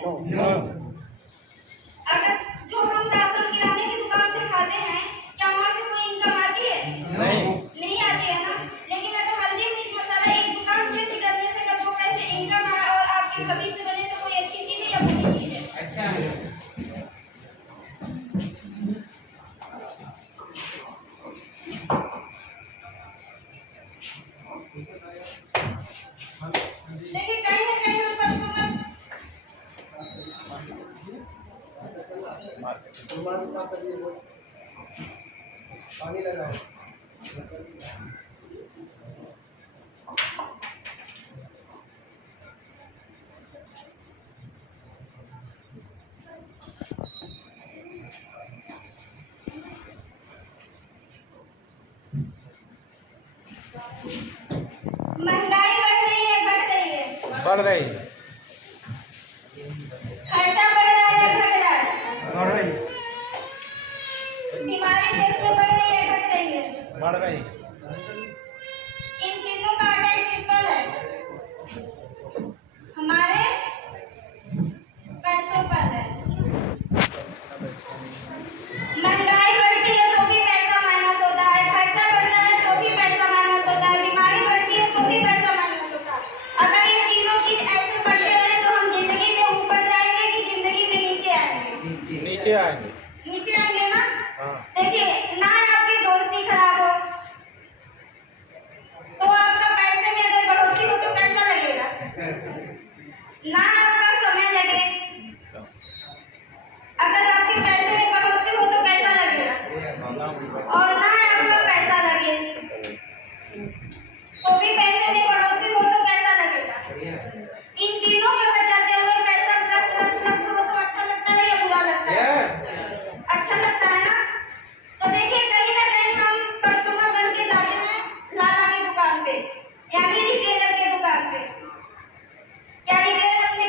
अगर जो हम राशन किराने की दुकान से खाते हैं, क्या वहाँ से कोई इनकम आती है? नहीं आती है ना। लेकिन अगर हल्दी मिर्च मसाला एक दुकान चेंज करने से का 2 पैसे इनकम आए और आपके भविष्य बने, तो कोई अच्छी चीज है या बुरी चीज है? अच्छा है। देखिए कहीं ना कहीं हम कस्टमर पानी लगाओ। महंगाई बढ़ रही है, घट रही है? बढ़ रही है। खर्चा बढ़ रहा है, घट रहा है? बढ़ रही। बीमारी देश में बढ़ रही है, घट रही है? बढ़ रही। इन तीनों का अटैक किस पर है? हमारे पैसों पर है। महंगाई बढ़ती है तो भी पैसा माइनस होता है, खर्चा बढ़ता है तो भी पैसा माइनस होता है, बीमारी बढ़ती है तो भी पैसा माइनस होता है। अगर ये तीनों चीज ऐसे बढ़ते रहे तो हम जिंदगी में ऊपर जाएंगे कि जिंदगी में नीचे आएंगे? नीचे आएंगे। नीचे आएंगे ना। हाँ। देखिए, ना आपकी दोस्ती खराब हो तो आपका पैसे में अगर बढ़ोतरी हो तो कैसा लगेगा? ना आपका समय लगे, अगर आपके पैसे में बढ़ोतरी हो तो कैसा लगेगा? और ना आपका पैसा लगे तो भी पैसे में बढ़ोतरी हो तो कैसा लगेगा? इन तीनों में बचाते हुए पैसा प्लस प्लस प्लस हो तो अच्छा लगता है या बुरा लगता है? अच्छा लगता है ना। तो देखिए कहीं ना कहीं हम कस्टमर बन के जाते हैं लाला की दुकान पे, यानी रिटेलर के दुकान पे। क्या रिटेलर अपने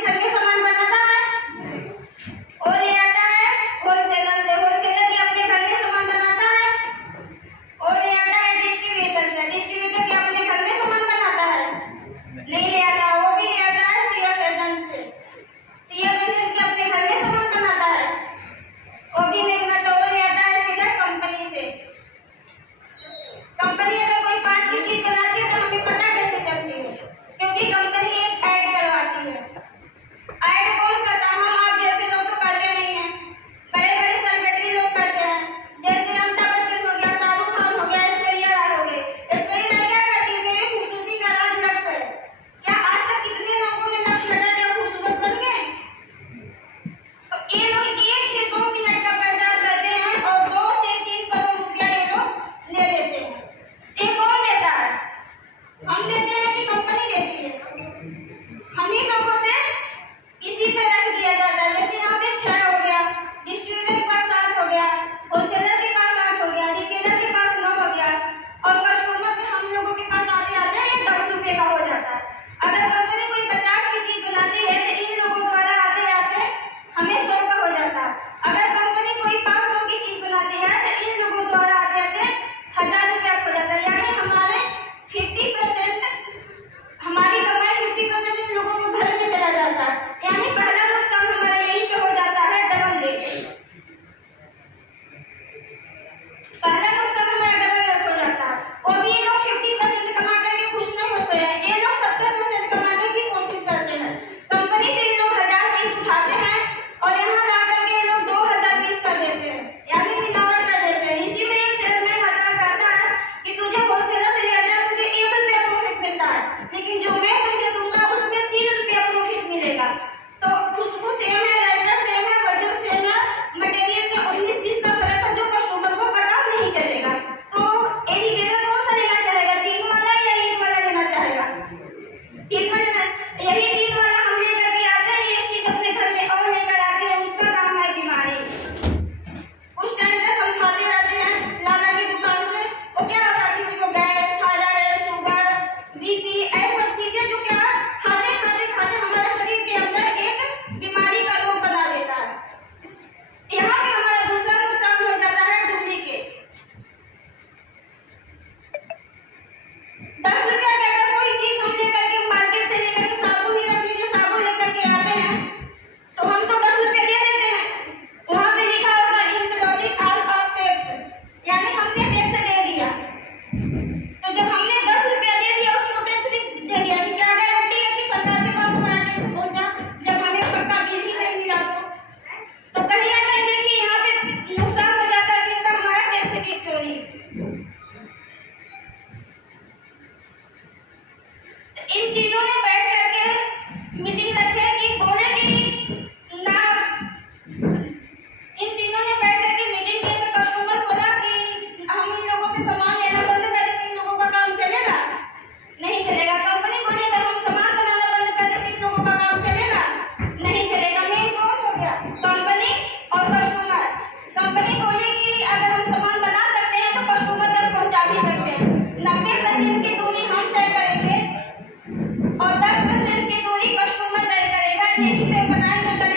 नहीं पे बनाई में